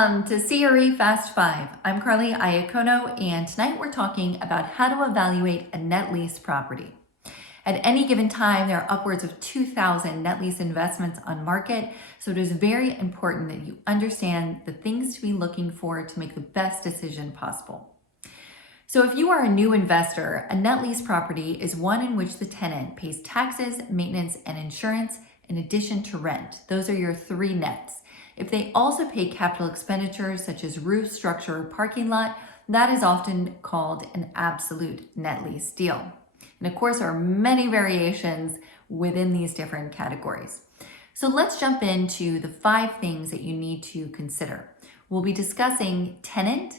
Welcome to CRE Fast 5. I'm Carly Iacono, and tonight we're talking about how to evaluate a net lease property. At any given time, there are upwards of 2,000 net lease investments on market, so it is very important that you understand the things to be looking for to make the best decision possible. So if you are a new investor, a net lease property is one in which the tenant pays taxes, maintenance, and insurance in addition to rent. Those are your three nets. If they also pay capital expenditures such as roof, structure, or parking lot, that is often called an absolute net lease deal. And of course, there are many variations within these different categories. So let's jump into the 5 things that you need to consider. We'll be discussing tenant,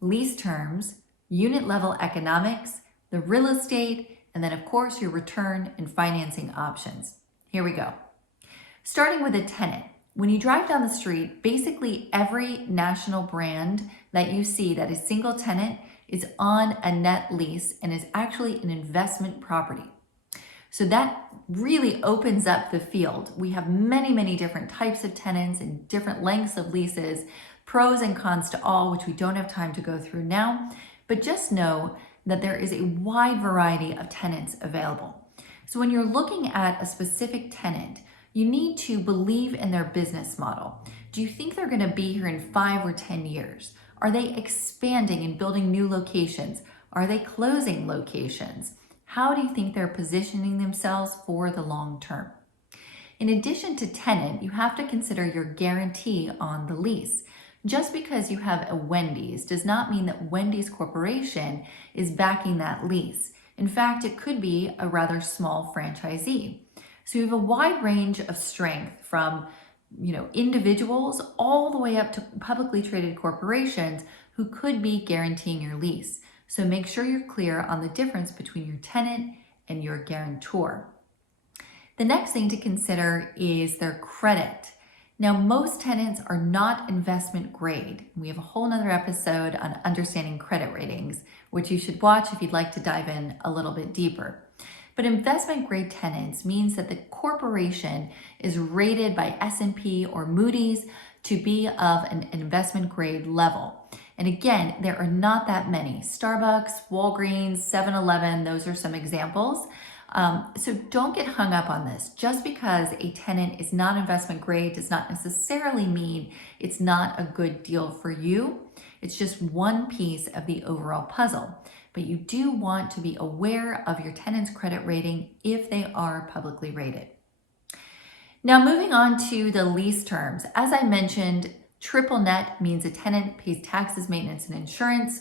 lease terms, unit level economics, the real estate, and then of course your return and financing options. Here we go. Starting with a tenant. When you drive down the street, basically every national brand that you see that is single tenant is on a net lease and is actually an investment property. So that really opens up the field. We have many different types of tenants and different lengths of leases, pros and cons to all, which we don't have time to go through now, but just know that there is a wide variety of tenants available. So when you're looking at a specific tenant, you need to believe in their business model. Do you think they're going to be here in 5 or 10 years? Are they expanding and building new locations? Are they closing locations? How do you think they're positioning themselves for the long term? In addition to tenant, you have to consider your guarantee on the lease. Just because you have a Wendy's does not mean that Wendy's Corporation is backing that lease. In fact, it could be a rather small franchisee. So you have a wide range of strength from, individuals all the way up to publicly traded corporations who could be guaranteeing your lease. So make sure you're clear on the difference between your tenant and your guarantor. The next thing to consider is their credit. Now, most tenants are not investment grade. We have a whole nother episode on understanding credit ratings, which you should watch if you'd like to dive in a little bit deeper. But investment grade tenants means that the corporation is rated by S&P or Moody's to be of an investment grade level. And again, there are not that many. Starbucks, Walgreens, 7-Eleven, those are some examples. So don't get hung up on this. Just because a tenant is not investment grade does not necessarily mean it's not a good deal for you. It's just one piece of the overall puzzle. But you do want to be aware of your tenant's credit rating if they are publicly rated. Now moving on to the lease terms. As I mentioned, triple net means a tenant pays taxes, maintenance, and insurance.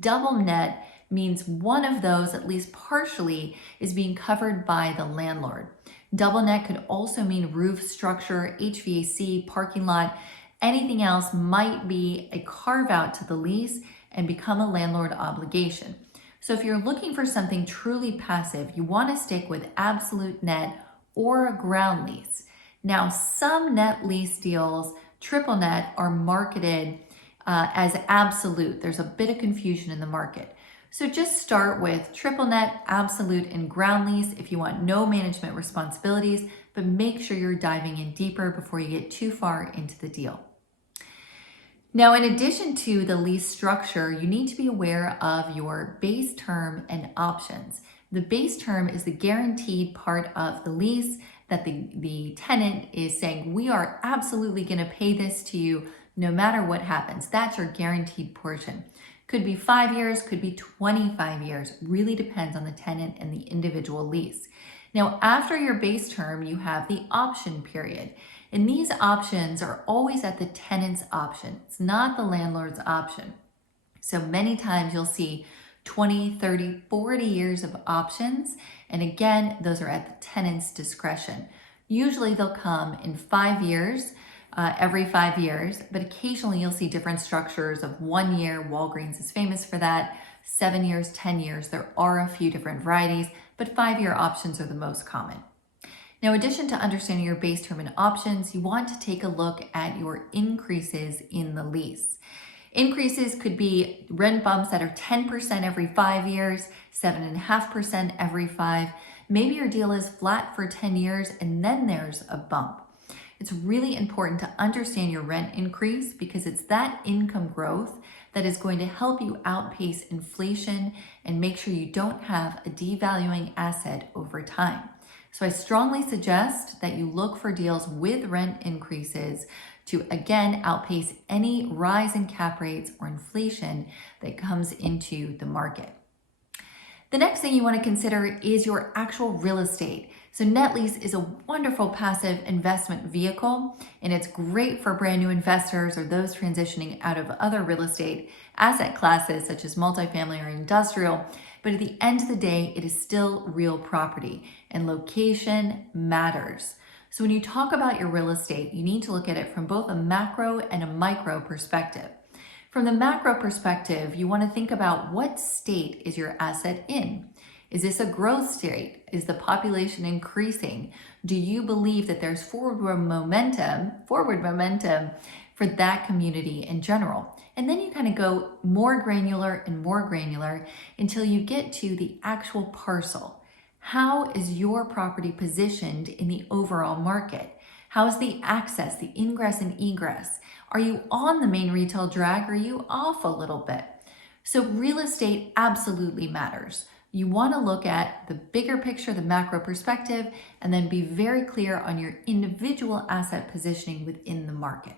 Double net means one of those, at least partially, is being covered by the landlord. Double net could also mean roof, structure, HVAC, parking lot. Anything else might be a carve out to the lease and become a landlord obligation. So if you're looking for something truly passive, you want to stick with absolute net or a ground lease. Now, some net lease deals, triple net, are marketed as absolute. There's a bit of confusion in the market. So just start with triple net, absolute, and ground lease if you want no management responsibilities, but make sure you're diving in deeper before you get too far into the deal. Now, in addition to the lease structure, you need to be aware of your base term and options. The base term is the guaranteed part of the lease that the tenant is saying, we are absolutely going to pay this to you no matter what happens. That's your guaranteed portion. Could be 5 years, could be 25 years, really depends on the tenant and the individual lease. Now, after your base term, you have the option period. And these options are always at the tenant's option. It's not the landlord's option. So many times you'll see 20, 30, 40 years of options. And again, those are at the tenant's discretion. Usually they'll come in 5 years, every 5 years, but occasionally you'll see different structures of 1 year. Walgreens is famous for that. 7 years, 10 years. There are a few different varieties, but 5-year options are the most common. Now, in addition to understanding your base term and options, you want to take a look at your increases in the lease. Increases could be rent bumps that are 10% every 5 years, 7.5% every 5. Maybe your deal is flat for 10 years and then there's a bump. It's really important to understand your rent increase because it's that income growth that is going to help you outpace inflation and make sure you don't have a devaluing asset over time. So I strongly suggest that you look for deals with rent increases to again outpace any rise in cap rates or inflation that comes into the market. The next thing you want to consider is your actual real estate. So net lease is a wonderful passive investment vehicle, and it's great for brand new investors or those transitioning out of other real estate asset classes such as multifamily or industrial. But at the end of the day, it is still real property, and location matters. So when you talk about your real estate, you need to look at it from both a macro and a micro perspective. From the macro perspective, you want to think about what state is your asset in? Is this a growth state? Is the population increasing? Do you believe that there's forward momentum for that community in general? And then you kind of go more granular and more granular until you get to the actual parcel. How is your property positioned in the overall market? How is the access, the ingress and egress? Are you on the main retail drag or are you off a little bit? So real estate absolutely matters. You want to look at the bigger picture, the macro perspective, and then be very clear on your individual asset positioning within the market.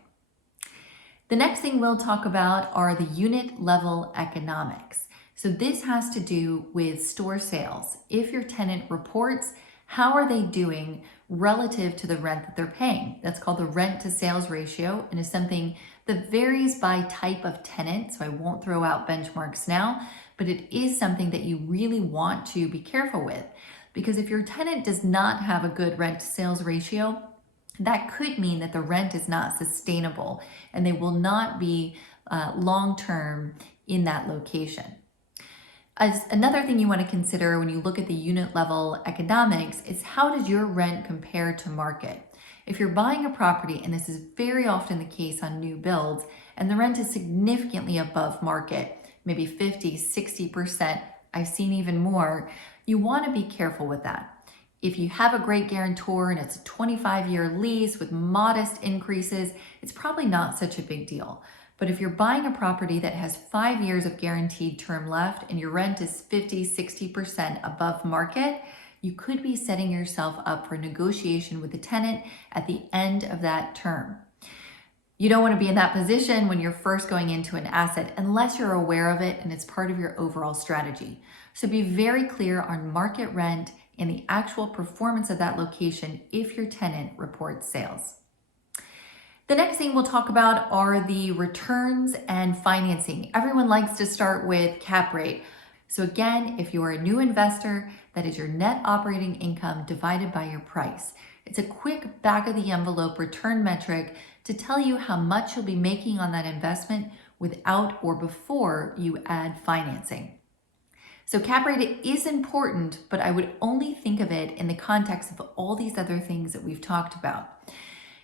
The next thing we'll talk about are the unit level economics. So this has to do with store sales. If your tenant reports, how are they doing relative to the rent that they're paying? That's called the rent to sales ratio, and is something that varies by type of tenant. So I won't throw out benchmarks now, but it is something that you really want to be careful with, because if your tenant does not have a good rent to sales ratio, that could mean that the rent is not sustainable and they will not be long-term in that location. Another thing you want to consider when you look at the unit level economics is how does your rent compare to market? If you're buying a property, and this is very often the case on new builds, and the rent is significantly above market, maybe 50, 60%, I've seen even more, you want to be careful with that. If you have a great guarantor and it's a 25-year lease with modest increases, it's probably not such a big deal. But if you're buying a property that has 5 years of guaranteed term left and your rent is 50, 60% above market, you could be setting yourself up for negotiation with the tenant at the end of that term. You don't want to be in that position when you're first going into an asset unless you're aware of it and it's part of your overall strategy. So be very clear on market rent and the actual performance of that location if your tenant reports sales. The next thing we'll talk about are the returns and financing. Everyone likes to start with cap rate. So again, if you're a new investor, that is your net operating income divided by your price. It's a quick back of the envelope return metric to tell you how much you'll be making on that investment without or before you add financing. So cap rate is important, but I would only think of it in the context of all these other things that we've talked about.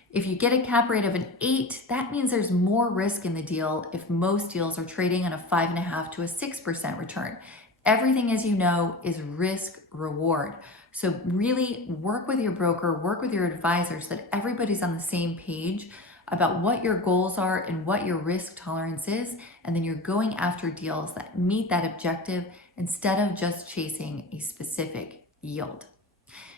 If you get a cap rate of an 8, that means there's more risk in the deal if most deals are trading on a 5.5 to a 6% return. Everything, as you know, is risk reward. So really work with your broker, work with your advisor so that everybody's on the same page about what your goals are and what your risk tolerance is, and then you're going after deals that meet that objective instead of just chasing a specific yield.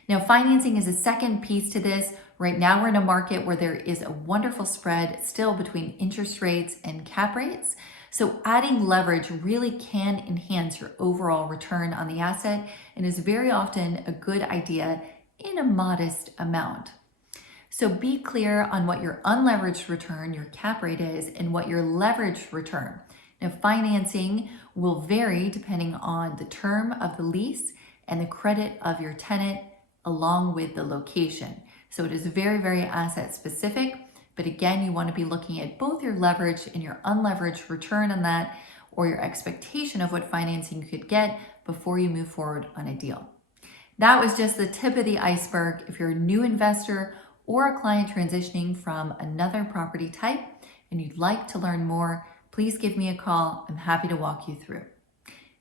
Now, financing is a second piece to this. Right now, we're in a market where there is a wonderful spread still between interest rates and cap rates. So adding leverage really can enhance your overall return on the asset and is very often a good idea in a modest amount. So be clear on what your unleveraged return, your cap rate is, and what your leveraged return. Now, financing will vary depending on the term of the lease and the credit of your tenant along with the location. So it is very, very asset specific, but again, you want to be looking at both your leverage and your unleveraged return on that, or your expectation of what financing you could get before you move forward on a deal. That was just the tip of the iceberg. If you're a new investor or a client transitioning from another property type and you'd like to learn more, please give me a call. I'm happy to walk you through.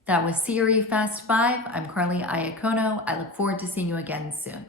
That was CRE Fast 5. I'm Carly Iacono. I look forward to seeing you again soon.